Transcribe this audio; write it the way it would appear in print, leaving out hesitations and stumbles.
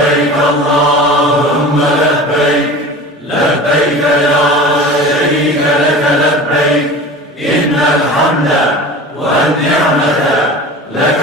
لبيك اللهم لبيك لبيك لا شريك لك لبيك إن الحمد والنعمة لك